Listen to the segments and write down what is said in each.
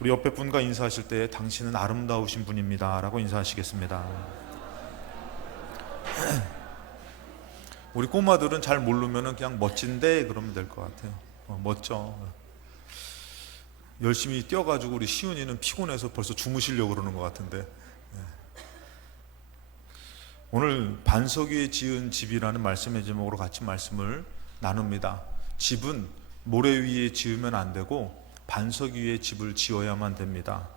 우리 옆에 분과 인사하실 때 당신은 아름다우신 분입니다 라고 인사하시겠습니다. 우리 꼬마들은 잘 모르면 그냥 멋진데 그러면 될 것 같아요. 멋져. 열심히 뛰어가지고 우리 시은이는 피곤해서 벌써 주무시려고 그러는 것 같은데, 오늘 반석 위에 지은 집이라는 말씀의 제목으로 같이 말씀을 나눕니다. 집은 모래 위에 지으면 안 되고 반석 위에 집을 지어야만 됩니다.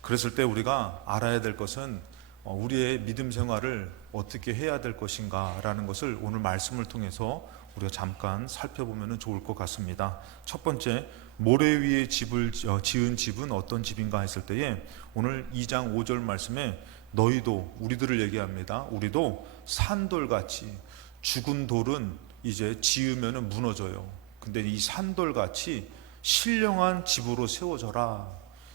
그랬을 때 우리가 알아야 될 것은 우리의 믿음 생활을 어떻게 해야 될 것인가 라는 것을 오늘 말씀을 통해서 우리가 잠깐 살펴보면 좋을 것 같습니다. 첫 번째, 모래 위에 집을 지은 집은 어떤 집인가 했을 때에 오늘 2장 5절 말씀에 너희도, 우리들을 얘기합니다. 우리도 산돌같이, 죽은 돌은 이제 지으면 무너져요. 근데 이 산돌같이 신령한 집으로 세워져라.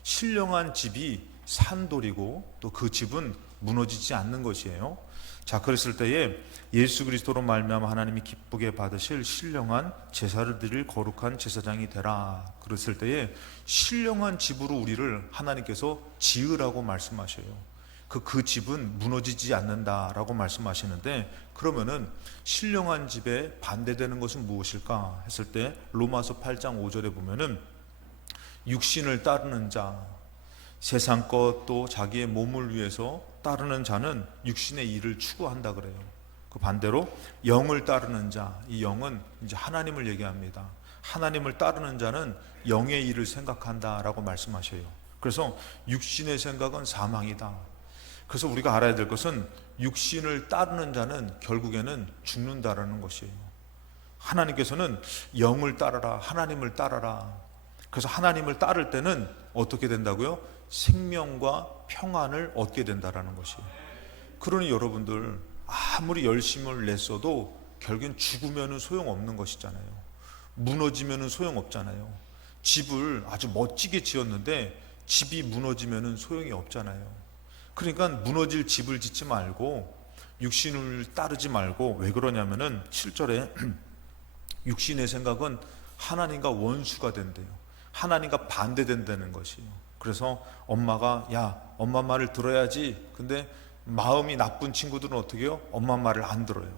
신령한 집이 산돌이고 또 그 집은 무너지지 않는 것이에요. 자, 그랬을 때에 예수 그리스도로 말미암아 하나님이 기쁘게 받으실 신령한 제사를 드릴 거룩한 제사장이 되라. 그랬을 때에 신령한 집으로 우리를 하나님께서 지으라고 말씀하셔요. 그 집은 무너지지 않는다라고 말씀하시는데, 그러면은 신령한 집에 반대되는 것은 무엇일까 했을 때 로마서 8장 5절에 보면은 육신을 따르는 자, 세상 것 또 자기의 몸을 위해서 따르는 자는 육신의 일을 추구한다 그래요. 그 반대로 영을 따르는 자, 이 영은 이제 하나님을 얘기합니다. 하나님을 따르는 자는 영의 일을 생각한다라고 말씀하셔요. 그래서 육신의 생각은 사망이다. 그래서 우리가 알아야 될 것은 육신을 따르는 자는 결국에는 죽는다라는 것이에요. 하나님께서는 영을 따르라, 하나님을 따르라. 그래서 하나님을 따를 때는 어떻게 된다고요? 생명과 평안을 얻게 된다라는 것이에요. 그러니 여러분들 아무리 열심을 냈어도 결국엔 죽으면 소용없는 것이잖아요. 무너지면 소용없잖아요. 집을 아주 멋지게 지었는데 집이 무너지면 소용이 없잖아요. 그러니까 무너질 집을 짓지 말고 육신을 따르지 말고, 왜 그러냐면은 7절에 육신의 생각은 하나님과 원수가 된대요. 하나님과 반대된다는 것이에요. 그래서 엄마가 야, 엄마 말을 들어야지. 근데 마음이 나쁜 친구들은 어떻게 해요? 엄마 말을 안 들어요.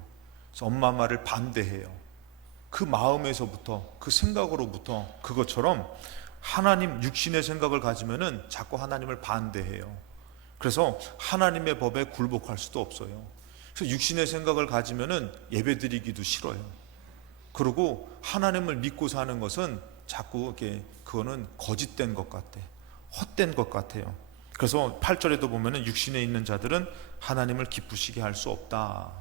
그래서 엄마 말을 반대해요. 그 마음에서부터, 그 생각으로부터, 그것처럼 하나님 육신의 생각을 가지면은 자꾸 하나님을 반대해요. 그래서 하나님의 법에 굴복할 수도 없어요. 그래서 육신의 생각을 가지면은 예배드리기도 싫어요. 그리고 하나님을 믿고 사는 것은 자꾸 이렇게 그거는 거짓된 것 같아, 헛된 것 같아요. 그래서 8절에도 보면은 육신에 있는 자들은 하나님을 기쁘시게 할 수 없다.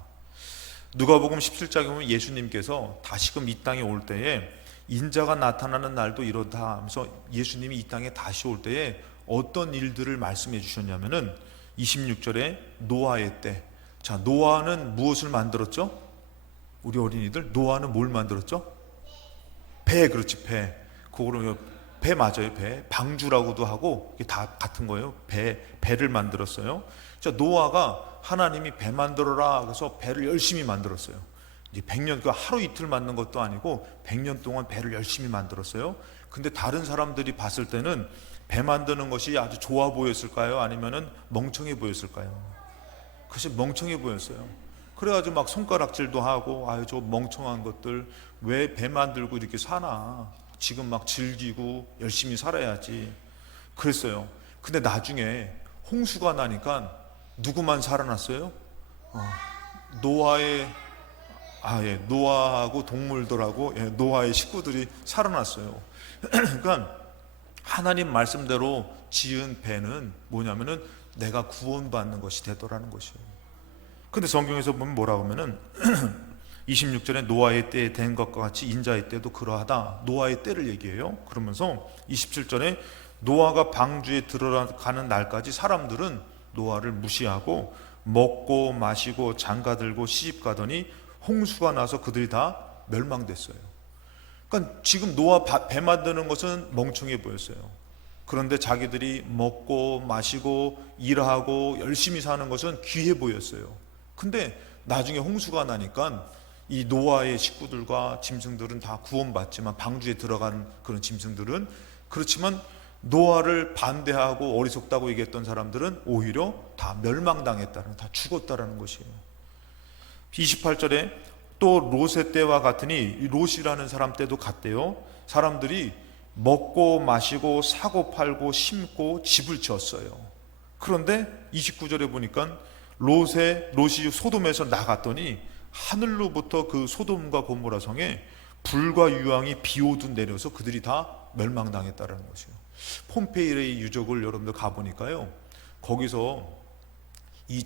누가복음 17장에 보면 예수님께서 다시금 이 땅에 올 때에 인자가 나타나는 날도 이렇다 하면서 예수님이 이 땅에 다시 올 때에 어떤 일들을 말씀해 주셨냐면은 26절에 노아의 때. 자, 노아는 무엇을 만들었죠? 우리 어린이들, 노아는 뭘 만들었죠? 배. 그렇지, 배. 그거로 배 맞아요. 배. 방주라고도 하고 이게 다 같은 거예요. 배를 만들었어요. 자, 노아가 하나님이 배 만들어라 그래서 배를 열심히 만들었어요. 이제 100년, 그 하루 이틀 만든 것도 아니고 100년 동안 배를 열심히 만들었어요. 근데 다른 사람들이 봤을 때는 배 만드는 것이 아주 좋아 보였을까요? 아니면은 멍청해 보였을까요? 그것이 멍청해 보였어요. 그래가지고 막 손가락질도 하고, 아유 저 멍청한 것들 왜 배 만들고 이렇게 사나, 지금 막 즐기고 열심히 살아야지 그랬어요. 근데 나중에 홍수가 나니까 누구만 살아났어요? 노아의 노아하고 동물들하고 노아의 식구들이 살아났어요. 그러니까 하나님 말씀대로 지은 배는 뭐냐면은 내가 구원받는 것이 되더라는 것이에요. 근데 성경에서 보면 뭐라고 하면은 26절에 노아의 때에 된 것과 같이 인자의 때도 그러하다. 노아의 때를 얘기해요. 그러면서 27절에 노아가 방주에 들어가는 날까지 사람들은 노아를 무시하고 먹고 마시고 장가들고 시집가더니 홍수가 나서 그들이 다 멸망됐어요. 그러니까 지금 노아 배 만드는 것은 멍청해 보였어요. 그런데 자기들이 먹고 마시고 일하고 열심히 사는 것은 귀해 보였어요. 근데 나중에 홍수가 나니까 이 노아의 식구들과 짐승들은 다 구원받지만, 방주에 들어간 그런 짐승들은 그렇지만 노아를 반대하고 어리석다고 얘기했던 사람들은 오히려 다 멸망당했다는, 다 죽었다라는 것이에요. 28절에 또 롯의 때와 같으니, 이 롯이라는 사람 때도 같대요. 사람들이 먹고 마시고 사고 팔고 심고 집을 지었어요. 그런데 29절에 보니까 롯이 소돔에서 나갔더니 하늘로부터 그 소돔과 고모라 성에 불과 유황이 비 오듯 내려서 그들이 다 멸망당했다라는 것이에요. 폼페이의 유적을 여러분들 가보니까요, 거기서 이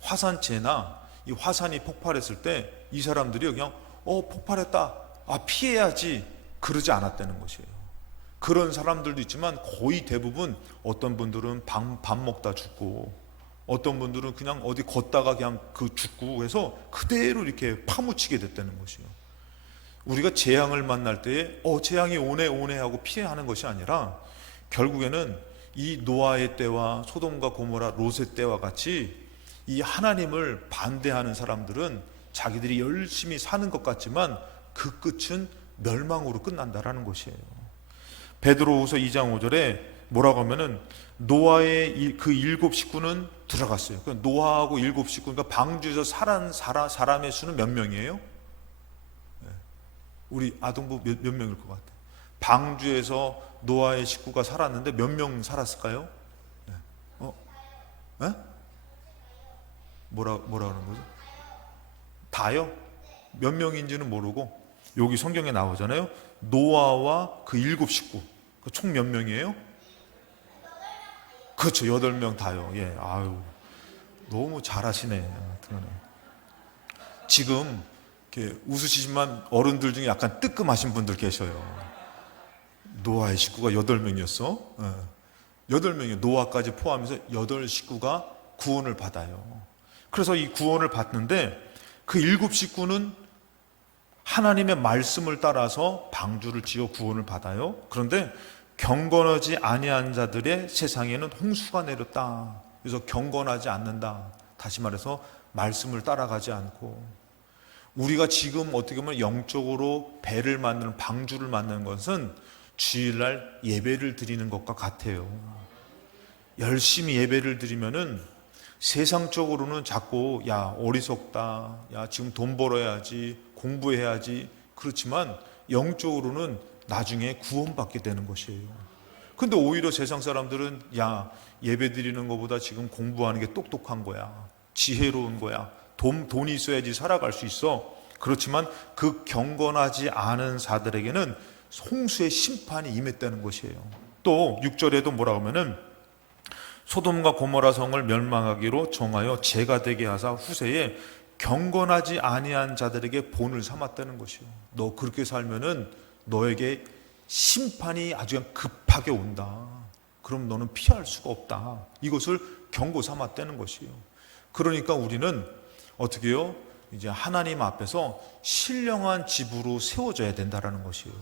화산재나 이 화산이 폭발했을 때 이 사람들이 그냥 폭발했다, 피해야지, 그러지 않았다는 것이에요. 그런 사람들도 있지만 거의 대부분 어떤 분들은 밥 먹다 죽고, 어떤 분들은 그냥 어디 걷다가 그냥 죽고 해서 그대로 이렇게 파묻히게 됐다는 것이에요. 우리가 재앙을 만날 때에 재앙이 오네 하고 피해하는 것이 아니라, 결국에는 이 노아의 때와 소돔과 고모라 롯의 때와 같이 이 하나님을 반대하는 사람들은 자기들이 열심히 사는 것 같지만 그 끝은 멸망으로 끝난다라는 것이에요. 베드로후서 2장 5절에 뭐라고 하면은 노아의 그 7 식구는 들어갔어요. 노아하고 7 식구, 그러니까 방주에서 살한 사람의 수는 몇 명이에요? 우리 아동부 몇 명일 것 같아요? 방주에서 노아의 식구가 살았는데 몇 명 살았을까요? 뭐라 그러는 거죠? 다요? 몇 명인지는 모르고, 여기 성경에 나오잖아요. 노아와 그 7 식구, 총 몇 명이에요? 그렇죠, 8명 다요. 예, 아유, 너무 잘하시네. 지금 이렇게 웃으시지만 어른들 중에 약간 뜨끔하신 분들 계셔요. 노아의 식구가 8명이었어? 8명이에요. 노아까지 포함해서 8 식구가 구원을 받아요. 그래서 이 구원을 받는데 그 7 식구는 하나님의 말씀을 따라서 방주를 지어 구원을 받아요. 그런데 경건하지 아니한 자들의 세상에는 홍수가 내렸다. 그래서 경건하지 않는다. 다시 말해서 말씀을 따라가지 않고, 우리가 지금 어떻게 보면 영적으로 배를 만드는, 방주를 만드는 것은 주일날 예배를 드리는 것과 같아요. 열심히 예배를 드리면은 세상적으로는 자꾸 어리석다, 지금 돈 벌어야지, 공부해야지, 그렇지만 영적으로는 나중에 구원받게 되는 것이에요. 근데 오히려 세상 사람들은 예배 드리는 것보다 지금 공부하는 게 똑똑한 거야, 지혜로운 거야, 돈이 있어야지 살아갈 수 있어. 그렇지만 그 경건하지 않은 자들에게는 홍수의 심판이 임했다는 것이에요. 또 6절에도 뭐라고 하면은 소돔과 고모라 성을 멸망하기로 정하여 죄가 되게 하사 후세에 경건하지 아니한 자들에게 본을 삼았다는 것이요. 너 그렇게 살면은 너에게 심판이 아주 급하게 온다. 그럼 너는 피할 수가 없다. 이것을 경고 삼았다는 것이요. 그러니까 우리는 어떻게 해요? 이제 하나님 앞에서 신령한 집으로 세워져야 된다라는 것이에요.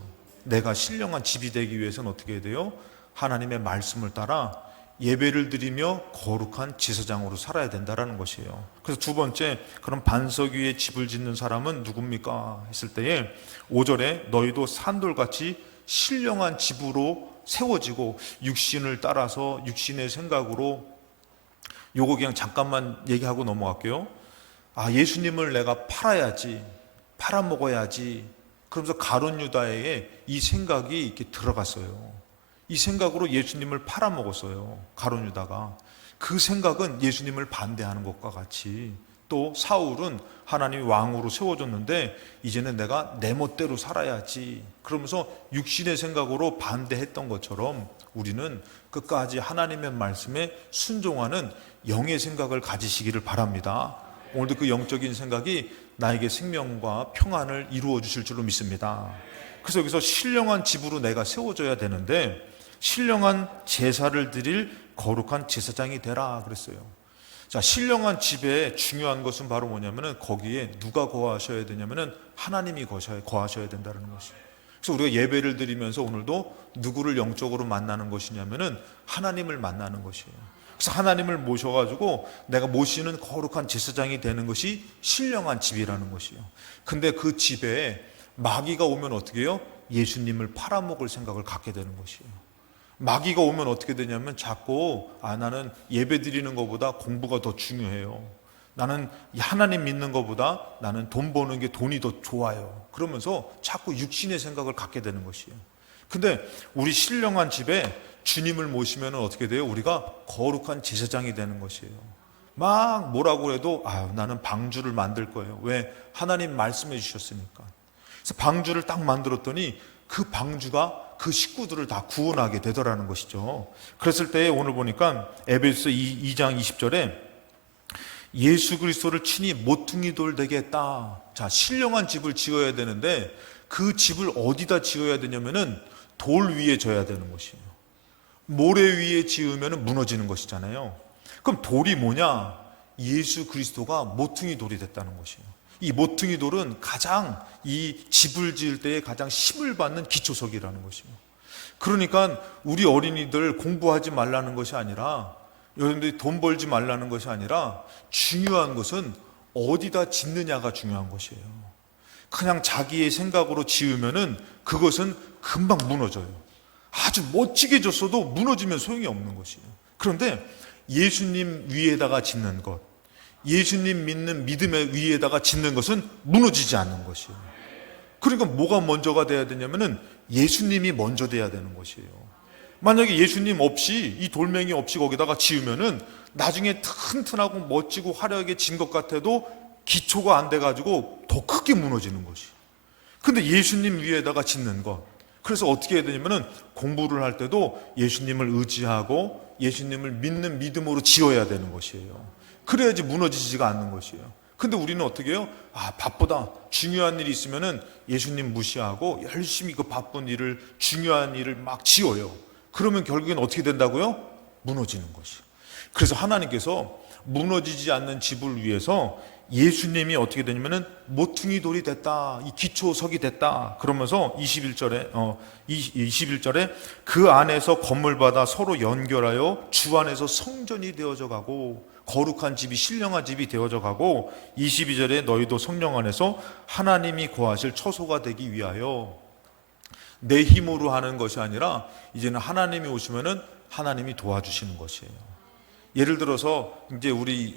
내가 신령한 집이 되기 위해서는 어떻게 해야 돼요? 하나님의 말씀을 따라 예배를 드리며 거룩한 제사장으로 살아야 된다라는 것이에요. 그래서 두 번째, 그럼 반석 위에 집을 짓는 사람은 누굽니까? 했을 때에 5절에 너희도 산돌같이 신령한 집으로 세워지고, 육신을 따라서 육신의 생각으로, 요거 그냥 잠깐만 얘기하고 넘어갈게요. 예수님을 내가 팔아먹어야지, 그러면서 가룟 유다에게 이 생각이 이렇게 들어갔어요. 이 생각으로 예수님을 팔아먹었어요, 가룟 유다가. 그 생각은 예수님을 반대하는 것과 같이, 또 사울은 하나님이 왕으로 세워줬는데 이제는 내가 내 멋대로 살아야지, 그러면서 육신의 생각으로 반대했던 것처럼 우리는 끝까지 하나님의 말씀에 순종하는 영의 생각을 가지시기를 바랍니다. 오늘도 그 영적인 생각이 나에게 생명과 평안을 이루어 주실 줄로 믿습니다. 그래서 여기서 신령한 집으로 내가 세워져야 되는데, 신령한 제사를 드릴 거룩한 제사장이 되라 그랬어요. 자, 신령한 집에 중요한 것은 바로 뭐냐면은 거기에 누가 거하셔야 되냐면은 하나님이 거하셔야 된다는 것이에요. 그래서 우리가 예배를 드리면서 오늘도 누구를 영적으로 만나는 것이냐면은 하나님을 만나는 것이에요. 그래서 하나님을 모셔가지고 내가 모시는 거룩한 제사장이 되는 것이 신령한 집이라는 것이에요. 근데 그 집에 마귀가 오면 어떻게 해요? 예수님을 팔아먹을 생각을 갖게 되는 것이에요. 마귀가 오면 어떻게 되냐면 자꾸 나는 예배 드리는 것보다 공부가 더 중요해요. 나는 하나님 믿는 것보다 나는 돈 버는 게 돈이 더 좋아요. 그러면서 자꾸 육신의 생각을 갖게 되는 것이에요. 근데 우리 신령한 집에 주님을 모시면 어떻게 돼요? 우리가 거룩한 제사장이 되는 것이에요. 막 뭐라고 해도 나는 방주를 만들 거예요. 왜? 하나님 말씀해 주셨으니까. 그래서 방주를 딱 만들었더니 그 방주가 그 식구들을 다 구원하게 되더라는 것이죠. 그랬을 때 오늘 보니까 에베소서 2장 20절에 예수 그리스도를 친히 모퉁이 돌 되게 했다. 자, 신령한 집을 지어야 되는데 그 집을 어디다 지어야 되냐면은 돌 위에 져야 되는 것이에요. 모래 위에 지으면 무너지는 것이잖아요. 그럼 돌이 뭐냐? 예수 그리스도가 모퉁이 돌이 됐다는 것이에요. 이 모퉁이 돌은 가장 이 집을 지을 때에 가장 힘을 받는 기초석이라는 것이에요. 그러니까 우리 어린이들 공부하지 말라는 것이 아니라, 여러분들이 돈 벌지 말라는 것이 아니라, 중요한 것은 어디다 짓느냐가 중요한 것이에요. 그냥 자기의 생각으로 지으면은 그것은 금방 무너져요. 아주 멋지게 졌어도 무너지면 소용이 없는 것이에요. 그런데 예수님 위에다가 짓는 것, 예수님 믿는 믿음의 위에다가 짓는 것은 무너지지 않는 것이에요. 그러니까 뭐가 먼저가 돼야 되냐면은 예수님이 먼저 돼야 되는 것이에요. 만약에 예수님 없이, 이 돌멩이 없이 거기다가 지으면은 나중에 튼튼하고 멋지고 화려하게 진 것 같아도 기초가 안 돼가지고 더 크게 무너지는 것이에요. 근데 예수님 위에다가 짓는 것, 그래서 어떻게 해야 되냐면은 공부를 할 때도 예수님을 의지하고 예수님을 믿는 믿음으로 지어야 되는 것이에요. 그래야지 무너지지가 않는 것이에요. 근데 우리는 어떻게 해요? 바쁘다, 중요한 일이 있으면은 예수님 무시하고 열심히 그 바쁜 일을, 중요한 일을 막 지어요. 그러면 결국엔 어떻게 된다고요? 무너지는 것이에요. 그래서 하나님께서 무너지지 않는 집을 위해서 예수님이 어떻게 되냐면은 모퉁이 돌이 됐다, 이 기초석이 됐다. 그러면서 21절에 그 안에서 건물 받아 서로 연결하여 주 안에서 성전이 되어져 가고, 거룩한 집이, 신령한 집이 되어져 가고, 22절에 너희도 성령 안에서 하나님이 거하실 처소가 되기 위하여. 내 힘으로 하는 것이 아니라 이제는 하나님이 오시면은 하나님이 도와주시는 것이에요. 예를 들어서 이제 우리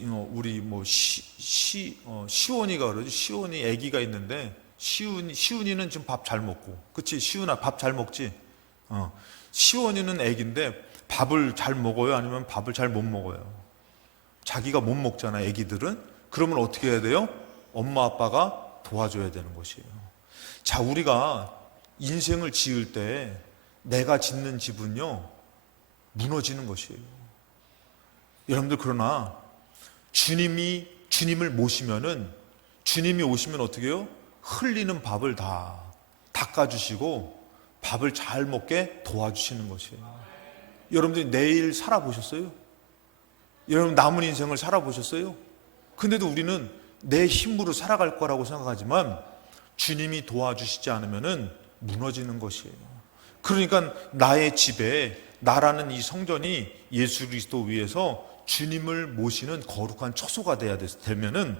시온이가 그러죠. 시온이 아기가 있는데 시온이는 지금 밥 잘 먹고, 그치? 시온아 밥 잘 먹지? 시온이는 아기인데 밥을 잘 먹어요? 아니면 밥을 잘 못 먹어요? 자기가 못 먹잖아, 아기들은. 그러면 어떻게 해야 돼요? 엄마 아빠가 도와줘야 되는 것이에요. 자, 우리가 인생을 지을 때 내가 짓는 집은요, 무너지는 것이에요. 여러분들, 그러나 주님을 모시면은, 주님이 오시면 어떻게 해요? 흘리는 밥을 다 닦아주시고 밥을 잘 먹게 도와주시는 것이에요. 여러분들이 내일 살아보셨어요? 여러분 남은 인생을 살아보셨어요? 근데도 우리는 내 힘으로 살아갈 거라고 생각하지만 주님이 도와주시지 않으면은 무너지는 것이에요. 그러니까 나의 집에, 나라는 이 성전이 예수 그리스도 위에서 주님을 모시는 거룩한 처소가 되면은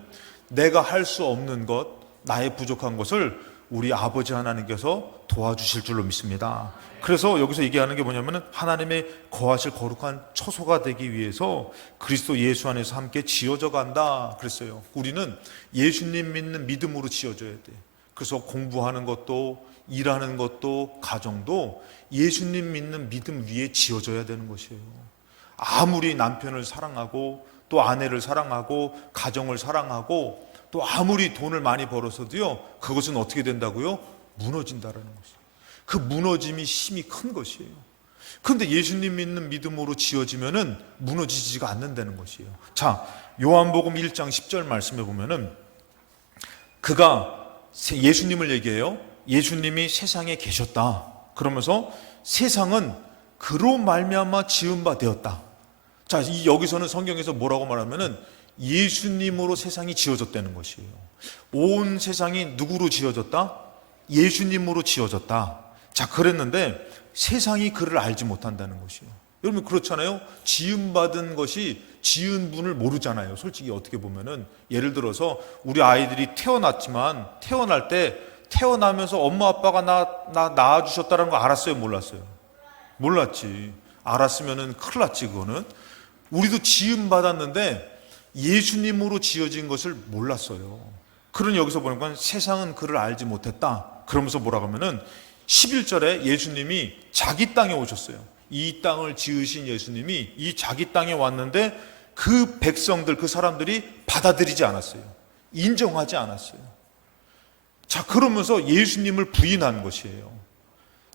내가 할 수 없는 것, 나의 부족한 것을 우리 아버지 하나님께서 도와주실 줄로 믿습니다. 그래서 여기서 얘기하는 게 뭐냐면은 하나님의 거하실 거룩한 처소가 되기 위해서 그리스도 예수 안에서 함께 지어져 간다 그랬어요. 우리는 예수님 믿는 믿음으로 지어져야 돼. 그래서 공부하는 것도, 일하는 것도, 가정도 예수님 믿는 믿음 위에 지어져야 되는 것이에요. 아무리 남편을 사랑하고 또 아내를 사랑하고 가정을 사랑하고 또 아무리 돈을 많이 벌어서도요, 그것은 어떻게 된다고요? 무너진다라는 것이에요. 그 무너짐이 힘이 큰 것이에요. 그런데 예수님 믿는 믿음으로 지어지면은 무너지지가 않는다는 것이에요. 자, 요한복음 1장 10절 말씀에 보면은 그가 예수님을 얘기해요. 예수님이 세상에 계셨다. 그러면서 세상은 그로 말미암아 지은 바 되었다. 자, 여기서는 성경에서 뭐라고 말하면은 예수님으로 세상이 지어졌다는 것이에요. 온 세상이 누구로 지어졌다? 예수님으로 지어졌다. 자, 그랬는데 세상이 그를 알지 못한다는 것이에요. 여러분 그렇잖아요. 지음받은 것이 지은 분을 모르잖아요. 솔직히 어떻게 보면은, 예를 들어서 우리 아이들이 태어났지만 태어날 때 태어나면서 엄마 아빠가 나 낳아주셨다는 거 알았어요? 몰랐어요? 몰랐지. 알았으면은 큰일 났지. 그거는 우리도 지음 받았는데 예수님으로 지어진 것을 몰랐어요. 그러니 여기서 보니까 세상은 그를 알지 못했다. 그러면서 뭐라고 하면은 11절에 예수님이 자기 땅에 오셨어요. 이 땅을 지으신 예수님이 이 자기 땅에 왔는데 그 백성들, 그 사람들이 받아들이지 않았어요. 인정하지 않았어요. 자, 그러면서 예수님을 부인한 것이에요.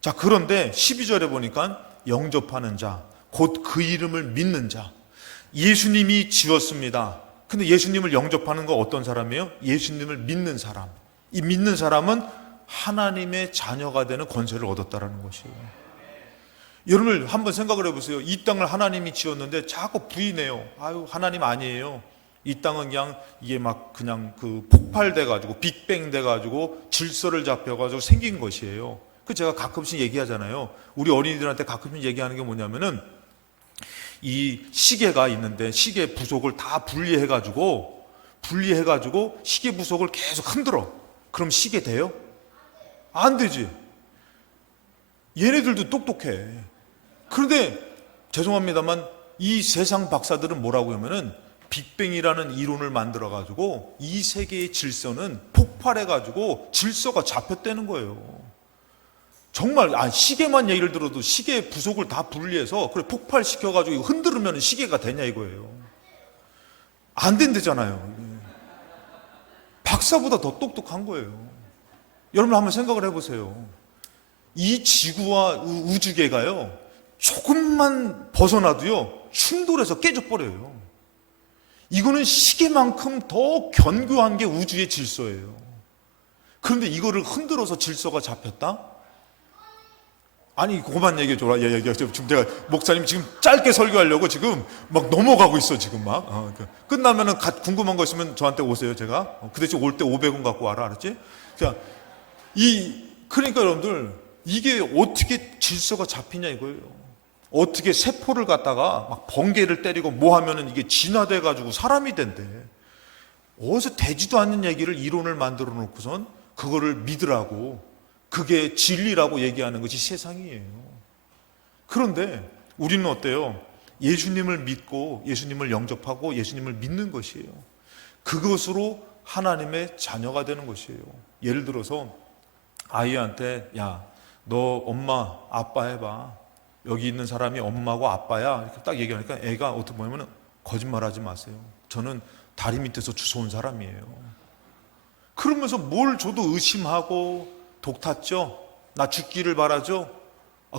자, 그런데 12절에 보니까 영접하는 자, 곧 그 이름을 믿는 자, 예수님이 지었습니다. 근데 예수님을 영접하는 거 어떤 사람이에요? 예수님을 믿는 사람. 이 믿는 사람은 하나님의 자녀가 되는 권세를 얻었다라는 것이에요. 여러분 한번 생각을 해보세요. 이 땅을 하나님이 지었는데 자꾸 부인해요. 아유, 하나님 아니에요. 이 땅은 그냥 이게 막 그냥 그 폭발돼 가지고 빅뱅 돼 가지고 질서를 잡혀 가지고 생긴 것이에요. 그 제가 가끔씩 얘기하잖아요. 우리 어린이들한테 가끔씩 얘기하는 게 뭐냐면은 이 시계가 있는데 시계 부속을 다 분리해 가지고 시계 부속을 계속 흔들어. 그럼 시계 돼요? 안 되지. 얘네들도 똑똑해. 그런데 죄송합니다만 이 세상 박사들은 뭐라고 하면은 빅뱅이라는 이론을 만들어 가지고 이 세계의 질서는 폭발해 가지고 질서가 잡혔다는 거예요. 정말 시계만 예를 들어도 시계 부속을 다 분리해서 그래 폭발시켜 가지고 흔들으면 시계가 되냐 이거예요. 안 된대잖아요. 박사보다 더 똑똑한 거예요. 여러분 한번 생각을 해보세요. 이 지구와 우주계가요 조금만 벗어나도요 충돌해서 깨져버려요. 이거는 시계만큼 더 견고한 게 우주의 질서예요. 그런데 이거를 흔들어서 질서가 잡혔다? 아니 그만 얘기해 줘라. 지금 제가 목사님 지금 짧게 설교하려고 지금 막 넘어가고 있어 지금 막. 끝나면은 궁금한 거 있으면 저한테 오세요. 제가 그 대신 올 때 500원 갖고 와라, 알았지? 자, 그러니까 여러분들 이게 어떻게 질서가 잡히냐 이거예요. 어떻게 세포를 갖다가 막 번개를 때리고 뭐 하면은 이게 진화돼 가지고 사람이 된대. 어디서 되지도 않는 얘기를 이론을 만들어 놓고선 그거를 믿으라고. 그게 진리라고 얘기하는 것이 세상이에요. 그런데 우리는 어때요? 예수님을 믿고 예수님을 영접하고 예수님을 믿는 것이에요. 그것으로 하나님의 자녀가 되는 것이에요. 예를 들어서 아이한테 야, 너 엄마 아빠 해봐. 여기 있는 사람이 엄마고 아빠야. 이렇게 딱 얘기하니까 애가 어떻게 보면 거짓말하지 마세요. 저는 다리 밑에서 주워온 사람이에요. 그러면서 뭘 줘도 의심하고 독탔죠? 나 죽기를 바라죠?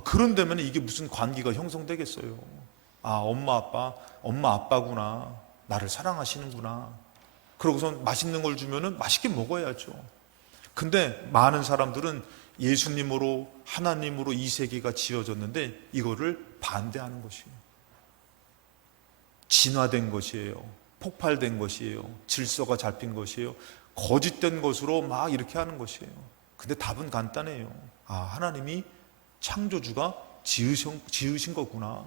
그런 데면 이게 무슨 관계가 형성되겠어요? 엄마 아빠구나. 나를 사랑하시는구나. 그러고선 맛있는 걸 주면은 맛있게 먹어야죠. 근데 많은 사람들은 예수님으로 하나님으로 이 세계가 지어졌는데 이거를 반대하는 것이에요. 진화된 것이에요. 폭발된 것이에요. 질서가 잡힌 것이에요. 거짓된 것으로 막 이렇게 하는 것이에요. 근데 답은 간단해요. 하나님이 창조주가 지으신 거구나.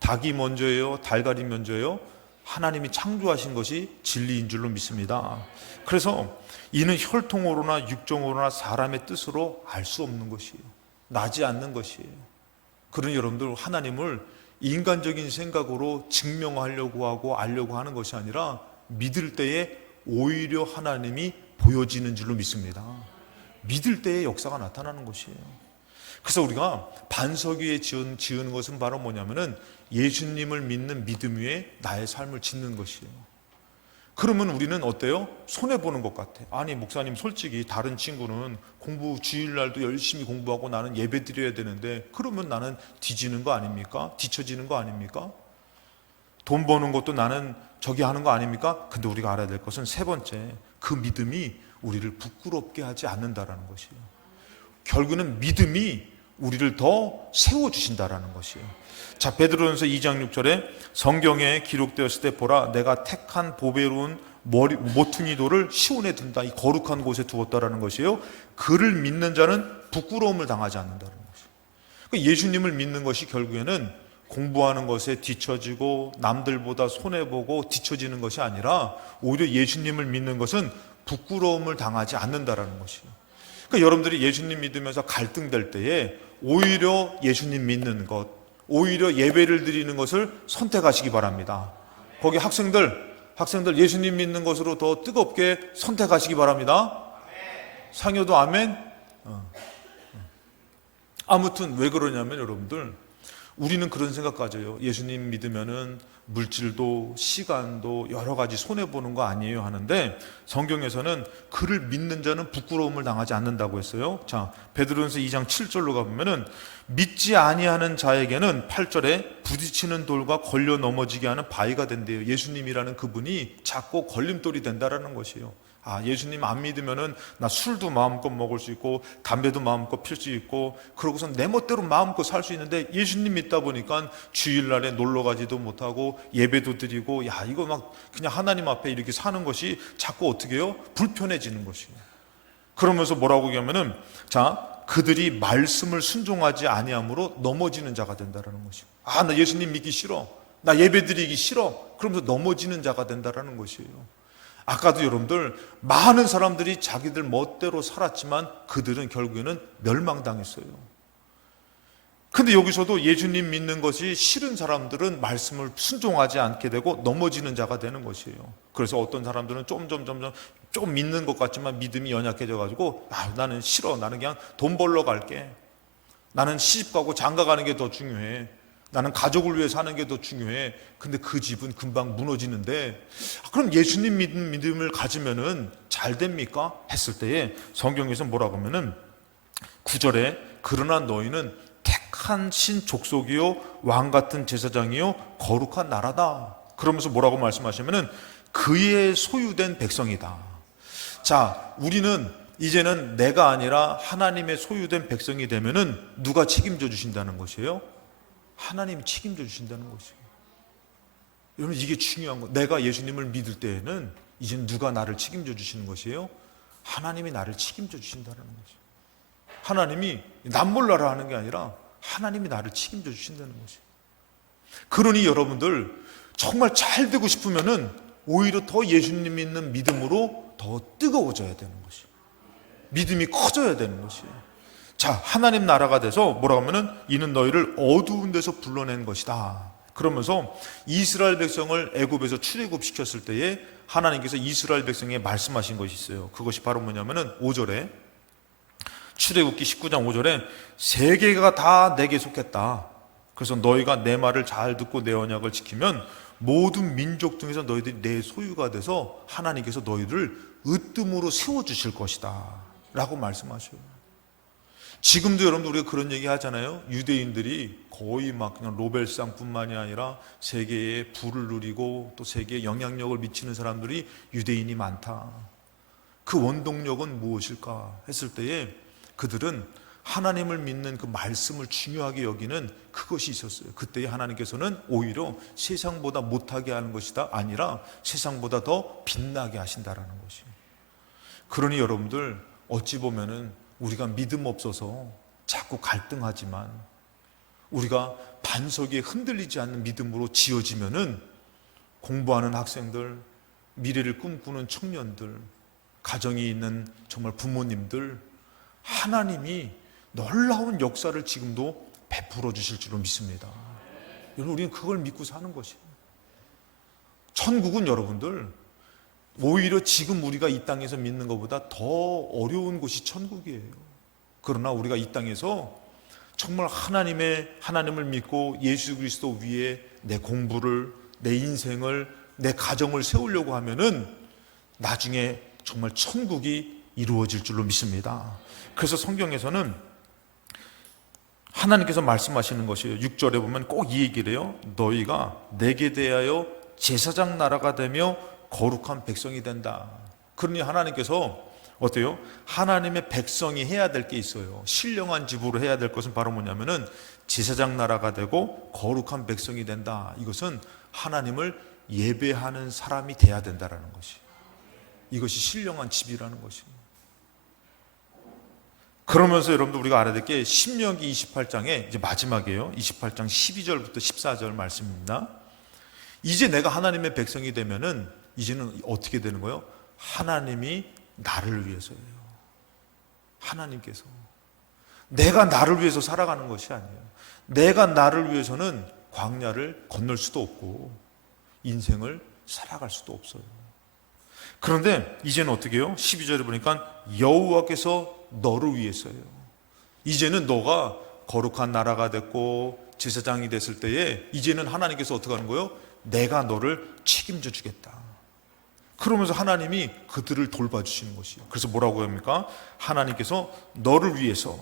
닭이 먼저예요? 달걀이 먼저예요? 하나님이 창조하신 것이 진리인 줄로 믿습니다. 그래서 이는 혈통으로나 육정으로나 사람의 뜻으로 알 수 없는 것이에요. 나지 않는 것이에요. 그러니 여러분들 하나님을 인간적인 생각으로 증명하려고 하고 알려고 하는 것이 아니라 믿을 때에 오히려 하나님이 보여지는 줄로 믿습니다. 믿을 때의 역사가 나타나는 것이에요. 그래서 우리가 반석 위에 지은 것은 바로 뭐냐면은 예수님을 믿는 믿음 위에 나의 삶을 짓는 것이에요. 그러면 우리는 어때요? 손해보는 것 같아. 아니 목사님 솔직히 다른 친구는 공부 주일날도 열심히 공부하고 나는 예배 드려야 되는데 그러면 나는 뒤지는 거 아닙니까? 뒤처지는 거 아닙니까? 돈 버는 것도 나는 저기 하는 거 아닙니까? 근데 우리가 알아야 될 것은 세 번째, 그 믿음이 우리를 부끄럽게 하지 않는다라는 것이에요. 결국은 믿음이 우리를 더 세워주신다라는 것이에요. 자, 베드로전서 2장 6절에 성경에 기록되었을 때 보라 내가 택한 보배로운 모퉁이 돌을 시온에 둔다. 이 거룩한 곳에 두었다라는 것이에요. 그를 믿는 자는 부끄러움을 당하지 않는다는 것이에요. 그러니까 예수님을 믿는 것이 결국에는 공부하는 것에 뒤처지고 남들보다 손해보고 뒤처지는 것이 아니라 오히려 예수님을 믿는 것은 부끄러움을 당하지 않는다라는 것이에요. 그러니까 여러분들이 예수님 믿으면서 갈등될 때에 오히려 예수님 믿는 것, 오히려 예배를 드리는 것을 선택하시기 바랍니다. 거기 학생들 예수님 믿는 것으로 더 뜨겁게 선택하시기 바랍니다. 상여도 아멘. 아무튼 왜 그러냐면 여러분들, 우리는 그런 생각 가져요. 예수님 믿으면은 물질도 시간도 여러 가지 손해 보는 거 아니에요 하는데, 성경에서는 그를 믿는 자는 부끄러움을 당하지 않는다고 했어요. 자, 베드로전서 2장 7절로 가보면은 믿지 아니하는 자에게는 8절에 부딪히는 돌과 걸려 넘어지게 하는 바위가 된대요. 예수님이라는 그분이 자꾸 걸림돌이 된다라는 것이에요. 아, 예수님 안 믿으면은 나 술도 마음껏 먹을 수 있고 담배도 마음껏 필 수 있고 그러고선 내 멋대로 마음껏 살 수 있는데, 예수님 믿다 보니까 주일날에 놀러 가지도 못하고 예배도 드리고, 야, 이거 막 그냥 하나님 앞에 이렇게 사는 것이 자꾸 어떻게 해요? 불편해지는 것이에요. 그러면서 뭐라고 얘기하면은, 자, 그들이 말씀을 순종하지 아니함으로 넘어지는 자가 된다라는 것이에요. 아, 나 예수님 믿기 싫어, 나 예배 드리기 싫어, 그러면서 넘어지는 자가 된다라는 것이에요. 아까도 여러분들, 많은 사람들이 자기들 멋대로 살았지만 그들은 결국에는 멸망당했어요. 근데 여기서도 예수님 믿는 것이 싫은 사람들은 말씀을 순종하지 않게 되고 넘어지는 자가 되는 것이에요. 그래서 어떤 사람들은 좀 믿는 것 같지만 믿음이 연약해져 가지고, 아, 나는 싫어, 나는 그냥 돈 벌러 갈게, 나는 시집가고 장가가는 게 더 중요해, 나는 가족을 위해 사는 게 더 중요해. 근데 그 집은 금방 무너지는데, 그럼 예수님 믿음을 가지면은 잘 됩니까? 했을 때에 성경에서 뭐라고 하면은 9절에 그러나 너희는 택한 신 족속이요 왕 같은 제사장이요 거룩한 나라다. 그러면서 뭐라고 말씀하시면은 그의 소유된 백성이다. 자, 우리는 이제는 내가 아니라 하나님의 소유된 백성이 되면은 누가 책임져 주신다는 것이에요? 하나님이 책임져 주신다는 것이에요. 여러분, 이게 중요한 거. 내가 예수님을 믿을 때에는 이제 누가 나를 책임져 주시는 것이에요? 하나님이 나를 책임져 주신다는 거죠. 하나님이 남 몰라라 하는 게 아니라 하나님이 나를 책임져 주신다는 것이에요. 그러니 여러분들 정말 잘 되고 싶으면은 오히려 더 예수님 믿는 믿음으로 더 뜨거워져야 되는 것이에요. 믿음이 커져야 되는 것이에요. 자, 하나님 나라가 돼서 뭐라고 하면은 이는 너희를 어두운 데서 불러낸 것이다. 그러면서 이스라엘 백성을 애굽에서 출애굽시켰을 때에 하나님께서 이스라엘 백성에게 말씀하신 것이 있어요. 그것이 바로 뭐냐면은 5절에, 출애굽기 19장 5절에 세계가 다 내게 속했다. 그래서 너희가 내 말을 잘 듣고 내 언약을 지키면 모든 민족 중에서 너희들이 내 소유가 돼서 하나님께서 너희를 으뜸으로 세워주실 것이다 라고 말씀하셔요. 지금도 여러분들 우리가 그런 얘기 하잖아요. 유대인들이 거의 막 그냥 노벨상 뿐만이 아니라 세계에 부를 누리고 또 세계에 영향력을 미치는 사람들이 유대인이 많다. 그 원동력은 무엇일까 했을 때에 그들은 하나님을 믿는 그 말씀을 중요하게 여기는 그것이 있었어요. 그때에 하나님께서는 오히려 세상보다 못하게 하는 것이다 아니라 세상보다 더 빛나게 하신다라는 것이에요. 그러니 여러분들 어찌 보면은 우리가 믿음 없어서 자꾸 갈등하지만 우리가 반석에 흔들리지 않는 믿음으로 지어지면은 공부하는 학생들, 미래를 꿈꾸는 청년들, 가정이 있는 정말 부모님들, 하나님이 놀라운 역사를 지금도 베풀어 주실 줄로 믿습니다. 여러분, 우리는 그걸 믿고 사는 것이에요. 천국은 여러분들 오히려 지금 우리가 이 땅에서 믿는 것보다 더 어려운 곳이 천국이에요. 그러나 우리가 이 땅에서 정말 하나님을 믿고 예수 그리스도 위에 내 공부를, 내 인생을, 내 가정을 세우려고 하면은 나중에 정말 천국이 이루어질 줄로 믿습니다. 그래서 성경에서는 하나님께서 말씀하시는 것이에요. 6절에 보면 꼭 이 얘기를 해요. 너희가 내게 대하여 제사장 나라가 되며 거룩한 백성이 된다. 그러니 하나님께서 어때요? 하나님의 백성이 해야 될 게 있어요. 신령한 집으로 해야 될 것은 바로 뭐냐면은 제사장 나라가 되고 거룩한 백성이 된다. 이것은 하나님을 예배하는 사람이 돼야 된다라는 것이. 이것이 신령한 집이라는 것입니다. 그러면서 여러분들 우리가 알아야 될 게 신명기 28장에 이제 마지막이에요. 28장 12절부터 14절 말씀입니다. 이제 내가 하나님의 백성이 되면은 이제는 어떻게 되는 거예요? 하나님이 나를 위해서예요. 하나님께서. 내가 나를 위해서 살아가는 것이 아니에요. 내가 나를 위해서는 광야를 건널 수도 없고 인생을 살아갈 수도 없어요. 그런데 이제는 어떻게 해요? 12절에 보니까 여호와께서 너를 위해서예요. 이제는 너가 거룩한 나라가 됐고 제사장이 됐을 때에 이제는 하나님께서 어떻게 하는 거예요? 내가 너를 책임져 주겠다. 그러면서 하나님이 그들을 돌봐주시는 것이에요. 그래서 뭐라고 합니까? 하나님께서 너를 위해서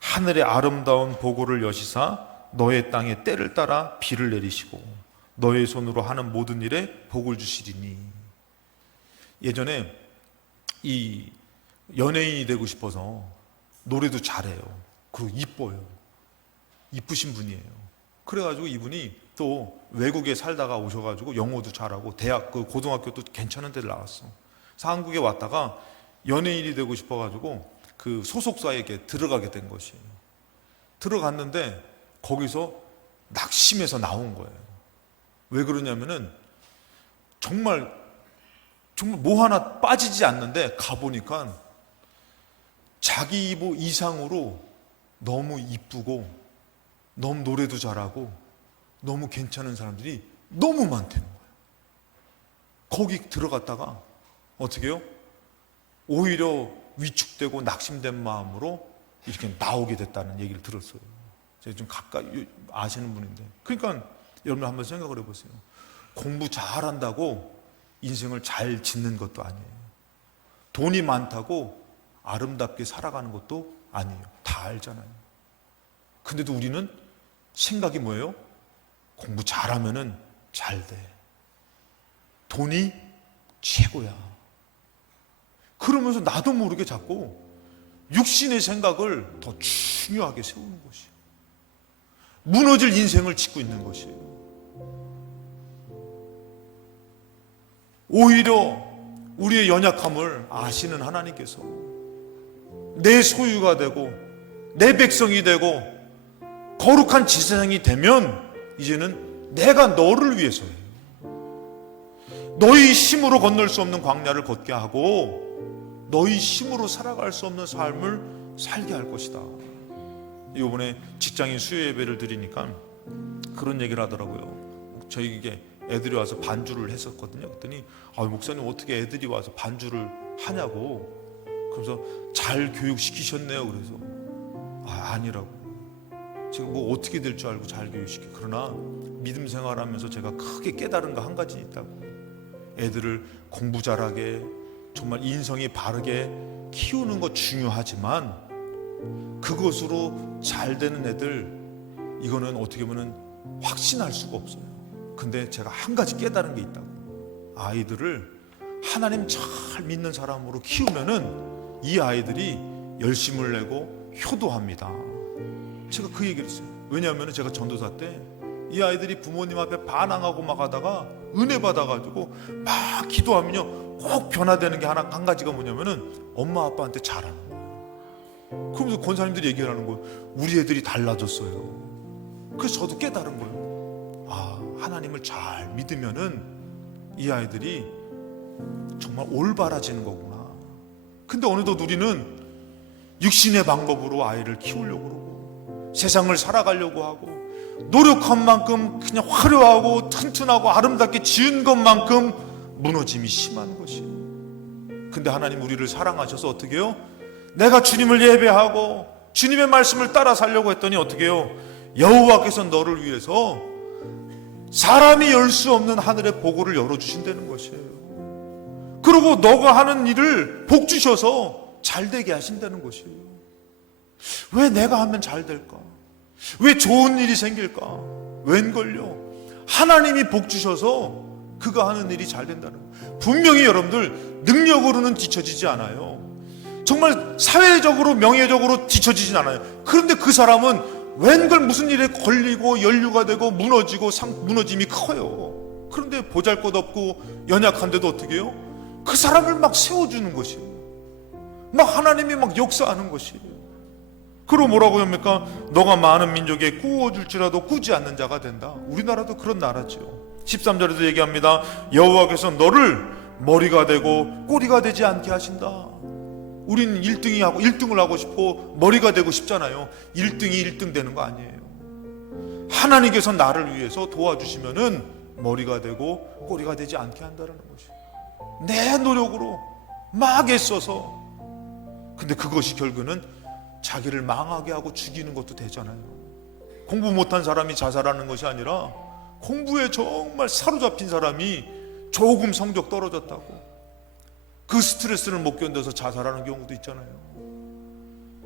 하늘의 아름다운 보고를 여시사 너의 땅에 때를 따라 비를 내리시고 너의 손으로 하는 모든 일에 복을 주시리니. 예전에 이 연예인이 되고 싶어서 노래도 잘해요. 그리고 이뻐요. 이쁘신 분이에요. 그래가지고 이분이 또 외국에 살다가 오셔가지고 영어도 잘하고 대학 그 고등학교도 괜찮은 데를 나왔어. 그래서 한국에 왔다가 연예인이 되고 싶어가지고 그 소속사에게 들어가게 된 것이에요. 들어갔는데 거기서 낙심해서 나온 거예요. 왜 그러냐면은 정말 뭐 하나 빠지지 않는데 가보니까 자기 이상으로 너무 이쁘고 너무 노래도 잘하고 너무 괜찮은 사람들이 너무 많다는 거예요. 거기 들어갔다가 어떻게 해요? 오히려 위축되고 낙심된 마음으로 이렇게 나오게 됐다는 얘기를 들었어요. 제가 좀 가까이 아시는 분인데. 그러니까 여러분 한번 생각을 해보세요. 공부 잘한다고 인생을 잘 짓는 것도 아니에요. 돈이 많다고 아름답게 살아가는 것도 아니에요. 다 알잖아요. 근데도 우리는 생각이 뭐예요? 공부 잘하면은 잘 돼. 돈이 최고야. 그러면서 나도 모르게 자꾸 육신의 생각을 더 중요하게 세우는 것이에요. 무너질 인생을 짓고 있는 것이에요. 오히려 우리의 연약함을 아시는 하나님께서 내 소유가 되고 내 백성이 되고 거룩한 제사장이 되면 이제는 내가 너를 위해서예요. 너희 힘으로 건널 수 없는 광야를 걷게 하고 너희 힘으로 살아갈 수 없는 삶을 살게 할 것이다. 이번에 직장인 수요 예배를 드리니까 그런 얘기를 하더라고요. 저에게 애들이 와서 반주를 했었거든요. 그랬더니 목사님 어떻게 애들이 와서 반주를 하냐고. 그래서 잘 교육시키셨네요. 그래서 아니라고. 제가 뭐 어떻게 될 줄 알고 잘 교육시켜. 그러나 믿음 생활하면서 제가 크게 깨달은 거 한 가지 있다고. 애들을 공부 잘하게 정말 인성이 바르게 키우는 거 중요하지만 그것으로 잘 되는 애들 이거는 어떻게 보면 확신할 수가 없어요. 근데 제가 한 가지 깨달은 게 있다고. 아이들을 하나님 잘 믿는 사람으로 키우면은 이 아이들이 열심을 내고 효도합니다. 제가 그 얘기를 했어요. 왜냐하면 제가 전도사 때 이 아이들이 부모님 앞에 반항하고 막 하다가 은혜 받아가지고 막 기도하면요 꼭 변화되는 게 한 가지가 뭐냐면은 엄마 아빠한테 잘하는 거예요. 그러면서 권사님들이 얘기하는 거예요. 우리 애들이 달라졌어요. 그래서 저도 깨달은 거예요. 하나님을 잘 믿으면은 이 아이들이 정말 올바라지는 거구나. 근데 어느덧 우리는 육신의 방법으로 아이를 키우려고 그러고 세상을 살아가려고 하고 노력한 만큼 그냥 화려하고 튼튼하고 아름답게 지은 것만큼 무너짐이 심한 것이에요. 근데 하나님 우리를 사랑하셔서 어떻게 해요? 내가 주님을 예배하고 주님의 말씀을 따라 살려고 했더니 어떻게 해요? 여호와께서 너를 위해서 사람이 열 수 없는 하늘의 보고를 열어주신다는 것이에요. 그리고 너가 하는 일을 복 주셔서 잘 되게 하신다는 것이에요. 왜 내가 하면 잘 될까? 왜 좋은 일이 생길까? 웬걸요? 하나님이 복 주셔서 그가 하는 일이 잘 된다는 거예요. 분명히 여러분들 능력으로는 뒤처지지 않아요. 정말 사회적으로 명예적으로 뒤처지진 않아요. 그런데 그 사람은 웬걸 무슨 일에 걸리고 연루가 되고 무너지고 무너짐이 커요. 그런데 보잘것없고 연약한데도 어떻게 해요? 그 사람을 막 세워주는 것이에요. 막 하나님이 막 역사하는 것이에요. 그리고 뭐라고 합니까? 너가 많은 민족에 꾸어줄지라도 꾸지 않는 자가 된다. 우리나라도 그런 나라죠. 13절에도 얘기합니다. 여호와께서 너를 머리가 되고 꼬리가 되지 않게 하신다. 우리는 1등을 하고 싶고 머리가 되고 싶잖아요. 1등이 1등 되는 거 아니에요. 하나님께서 나를 위해서 도와주시면은 머리가 되고 꼬리가 되지 않게 한다는 것이에요. 내 노력으로 막 애써서. 근데 그것이 결국은 자기를 망하게 하고 죽이는 것도 되잖아요. 공부 못한 사람이 자살하는 것이 아니라 공부에 정말 사로잡힌 사람이 조금 성적 떨어졌다고 그 스트레스를 못 견뎌서 자살하는 경우도 있잖아요.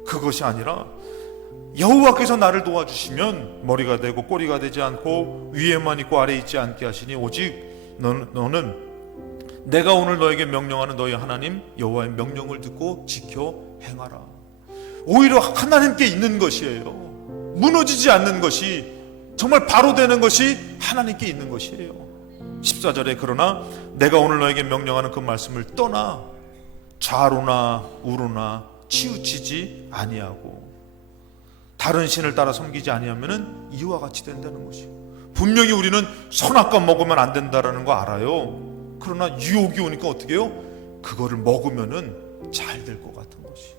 그것이 아니라 여호와께서 나를 도와주시면 머리가 되고 꼬리가 되지 않고 위에만 있고 아래에 있지 않게 하시니 오직 너는 내가 오늘 너에게 명령하는 너희 하나님 여호와의 명령을 듣고 지켜 행하라. 오히려 하나님께 있는 것이에요. 무너지지 않는 것이, 정말 바로 되는 것이 하나님께 있는 것이에요. 14절에 그러나 내가 오늘 너에게 명령하는 그 말씀을 떠나 좌로나 우로나 치우치지 아니하고 다른 신을 따라 섬기지 아니하면은 이와 같이 된다는 것이에요. 분명히 우리는 선악과 먹으면 안 된다라는 거 알아요. 그러나 유혹이 오니까 어떻게 해요? 그거를 먹으면은 잘 될 것 같은 것이.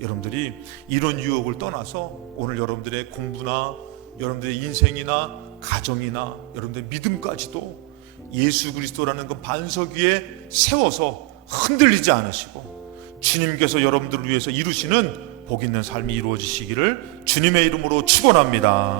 여러분들이 이런 유혹을 떠나서 오늘 여러분들의 공부나 여러분들의 인생이나 가정이나 여러분들의 믿음까지도 예수 그리스도라는 그 반석 위에 세워서 흔들리지 않으시고 주님께서 여러분들을 위해서 이루시는 복 있는 삶이 이루어지시기를 주님의 이름으로 축원합니다.